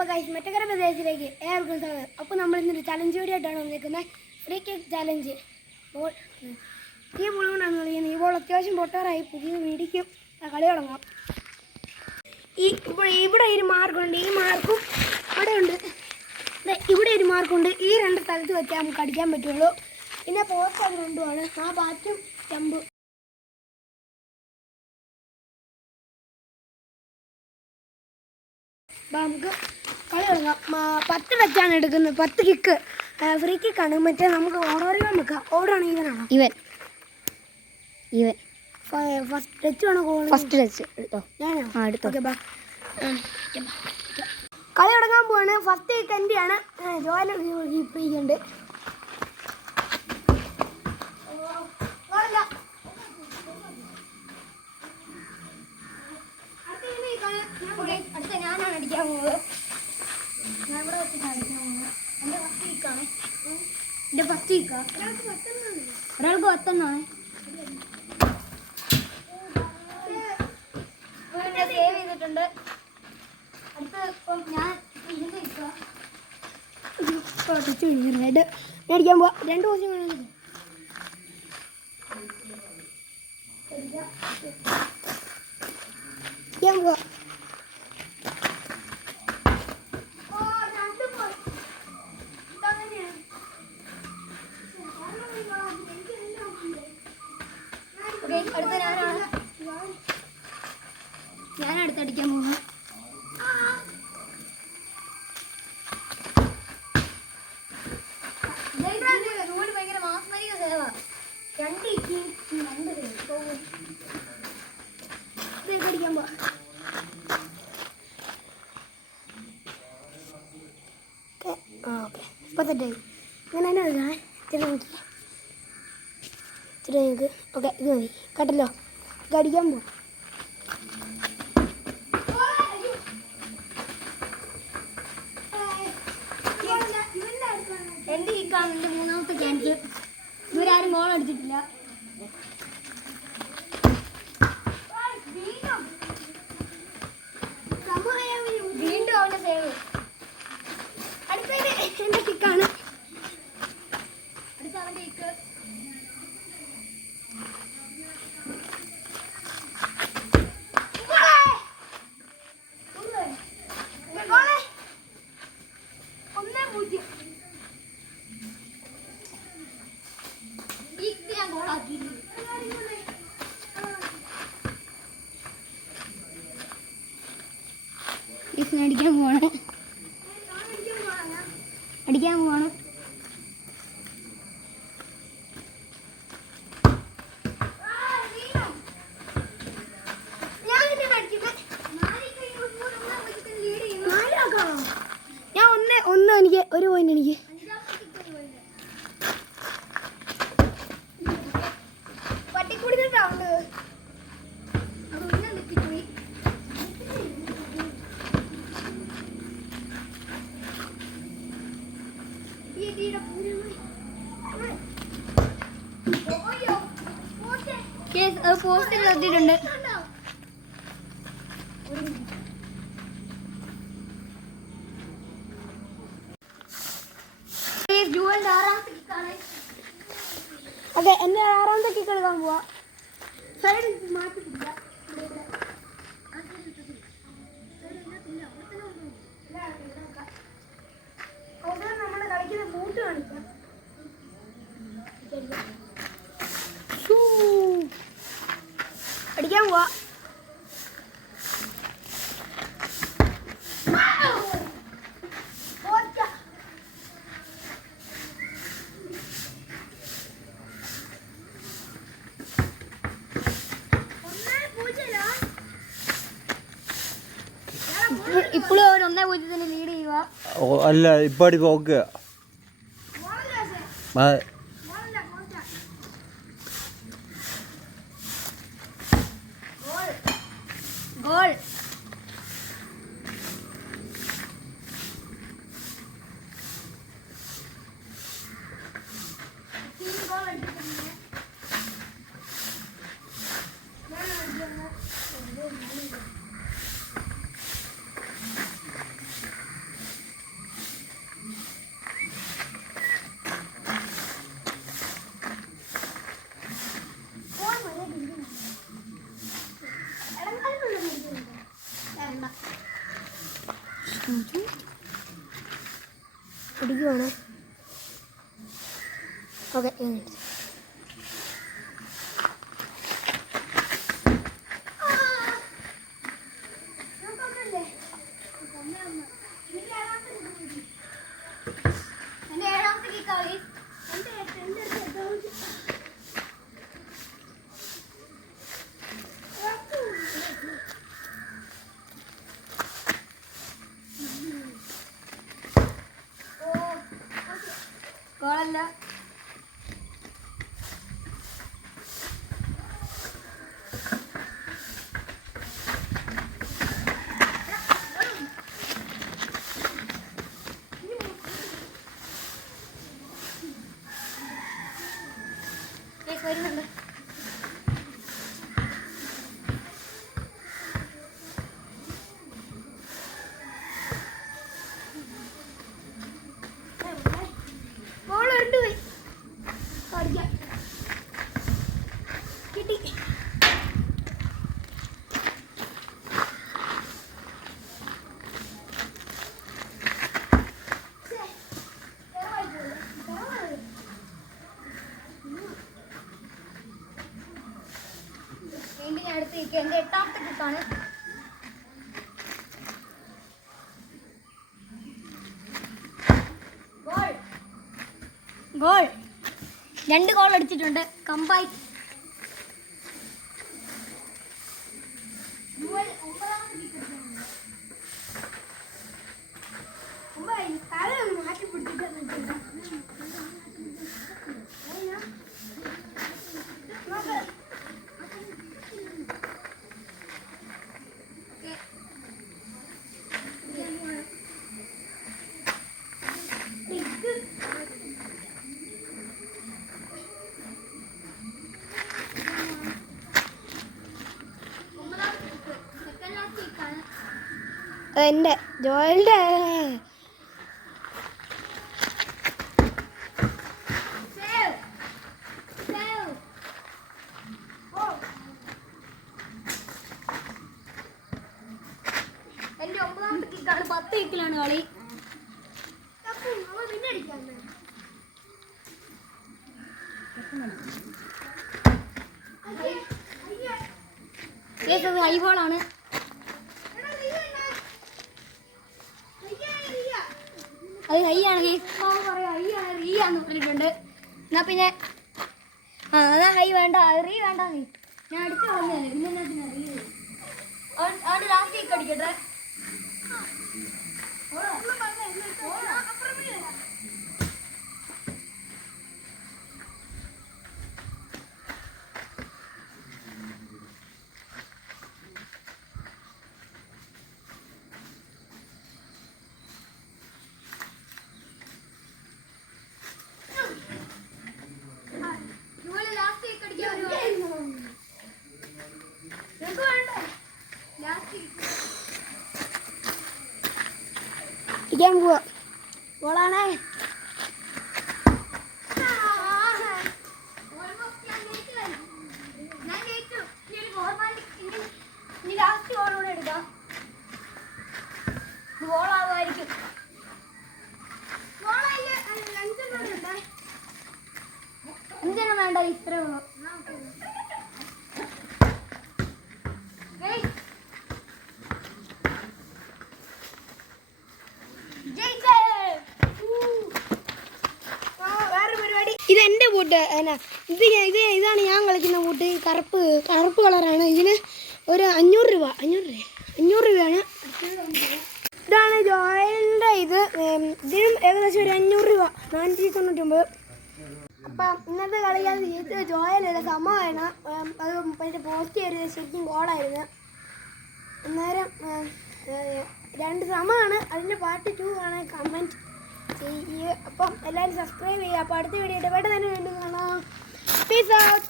അപ്പോൾ ഗൈസ് മെറ്റക്കര പ്രദേശത്തിലേക്ക് ഏവർക്കും സ്വാഗതം. അപ്പോൾ നമ്മൾ ഇന്നൊരു ചലഞ്ച് വീഡിയോ ആയിട്ടാണ് വന്നിരിക്കുന്നത്. Free kick challenge. ബോൾ ഈ ബോൾ കൊണ്ടാണ് കളിക്കുന്നത്. ഈ ബോൾ അത്യാവശ്യം പൊട്ടാറായി. പുതിയ വീടിക്കും കളി തുടങ്ങാം. ഇവിടെ ഒരു മാർക്കുണ്ട്. ഈ മാർക്കും ഇവിടെ ഉണ്ട്. ഇവിടെ ഒരു മാർക്കുണ്ട്. ഈ രണ്ട് സ്ഥലത്ത് വെച്ചാൽ നമുക്ക് അടിക്കാൻ പറ്റുള്ളൂ. പിന്നെ പോസ്റ്റ് അത് രണ്ടുമാണ്. ആ ബാറ്റും സ്റ്റമ്പ്. അപ്പോൾ നമുക്ക് കളി തുടങ്ങാം. 10 വെച്ചാണ് എടുക്കുന്നത്. 10 കിക്ക് ഫ്രീ കിക്കാണ്. മറ്റേ നമുക്ക് ഓടോറിയാൻ വെക്കാം. ഓടാണ് ഇവനാണോ? ഇവൻ ഫസ്റ്റ് ടച്ച് ആണോ? ഫസ്റ്റ് ടച്ച് എടുത്തോ. ഞാനോ? എടുത്തോ. ഓക്കെ ബാ. കളി തുടങ്ങാൻ പോവാണ്. ഫസ്റ്റ് കിക്ക് എൻ്റെയാണ്. ജോയൽ കീപ്പർ ചെയ്യുന്നുണ്ട്. അടുത്ത ഞാനാണ് അടിക്കാൻ പോകുന്നത്. ഞാൻ ഇവിടെ വെച്ചിട്ട് അടിക്കാൻ പോകുന്നത്. എൻ്റെ ഫസ്റ്റ് കിക്കാണ്. എൻ്റെ ഫസ്റ്റ് കിക്കാണ്. ഒരാൾക്ക് 10 സേവ് ചെയ്തിട്ടുണ്ട്. അടുത്ത് ഇപ്പം ഞാൻ ഇതിൻ്റെ കിക്കാം. ഞാൻ അടിക്കാൻ പോവാം. 2 ദിവസം വേണം. ഞാൻ പോവാം. അടുത്ത ഞാൻ അടുത്തടിക്കാൻ പോകുന്നു. ഭയങ്കര മാസ്മരിക സേവ. 2 അടിക്കാൻ പോവാ. ഓക്കെ ഇപ്പം തെറ്റായി. അങ്ങനെ തന്നെ എടുക്കണേ. ഇച്ചിരി നോക്കി നിങ്ങൾക്ക്. ഓക്കെ ഇത് മതി. കേട്ടല്ലോ. ഇത് അടിക്കാൻ പോവാം. എൻ്റെ കിക്കാണ് എൻ്റെ 3ാമത്തെ ചാൻസ്. ഇതുവരെ ആരും ഗോൾ അടിച്ചിട്ടില്ല. വീണ്ടും അവൻ്റെ സേവ്. അടുത്തത് എൻ്റെ കിക്കാണ്. അടുത്ത അവൻ്റെ കിക്ക്. അടിക്കാൻ പോവാണ്. ഞാൻ ഒന്ന് എനിക്ക് 1 പോയിന്റ്. എനിക്ക് പട്ടിക്കൂടിട്ടാണ്ട് പോസ്റ്റിൽ നിർത്തിയിട്ടുണ്ട്. ഓക്കെ എൻ്റെ 6ാമത്തെ കിക്ക് എടുക്കാൻ പോവാ. സൈഡ് മാറ്റിട്ടില്ല. നമ്മൾ കളിക്കുന്ന ബൂട്ട് കാണിക്കാം. അടിക്കാൻ പോവാ. ഇപ്പോഴും അവർ 1-0 ലീഡ് ചെയ്യുക. അല്ല ഇപ്പൊ അടി പോക്കുക. ഗോൾ. പിടിക്കുവാണ്. ഓക്കെ, കോളല്ല. വരുന്നുണ്ട്. കിട്ടി. വീണ്ടും ഞാൻ അടുത്ത് എൻ്റെ 8ാമത്തെ കിക്കാണ്. ഗോൾ. 2 ഗോൾ അടിച്ചിട്ടുണ്ട്. കമ്പായി. എൻ്റെ ജോയലിൻ്റെ എൻ്റെ 9ാമത്തെ കിക്കാണ്. 10 കിക്കിലാണ് കളി. ഹൈ ബോളാണ്. അത് ഹൈ ആണ്. പറയാം ഹൈ ആണ്, റീ ആന്ന് പറഞ്ഞിട്ടുണ്ട്. എന്നാ പിന്നെ അതാ ഹൈ വേണ്ട, റീ വേണ്ട. നീ ഞാൻ അടുത്ത് വന്നതല്ലേ, പിന്നെ എന്നാ റീ അവിടെ ലാസ്റ്റ് കിക്ക് അടിക്കട്ടെ. ഇരിക്കാൻ പോവാ. ബോളാണേ. ലാസ്റ്റ് ബോളൂടെ എടുക്കാം. ബോളാവുമായിരിക്കും. അഞ്ചെണ്ണം വേണ്ട, ഇത്ര ഇതെൻ്റെ ബൂട്ട്. എന്നാ ഇതാണ് ഞാൻ കളിക്കുന്ന ബൂട്ട്. കറുപ്പ് കളറാണ്. ഇതിന് ഒരു 500 രൂപയാണ്. ഇതാണ് ജോയലിൻ്റെ. ഇതിനും ഏകദേശം ഒരു 500 രൂപ, 499. അപ്പം ഇന്നത്തെ കളിക്കാൻ ജയിച്ചത് ജോയലല്ല, സമമാണ്. അത് മറ്റേ പോസ്റ്റ് ചെയ്തത് ശരിക്കും ഗോളായിരുന്നു. അന്നേരം 2 സമമാണ്. അതിൻ്റെ പാർട്ട് 2 ആണ്. കമൻറ്റ് ചെയ്യുക. അപ്പം എല്ലാവരും സബ്സ്ക്രൈബ് ചെയ്യുക. അപ്പോൾ അടുത്ത വീഡിയോ പെട്ടെന്ന് തന്നെ വീണ്ടും കാണാം. Peace out.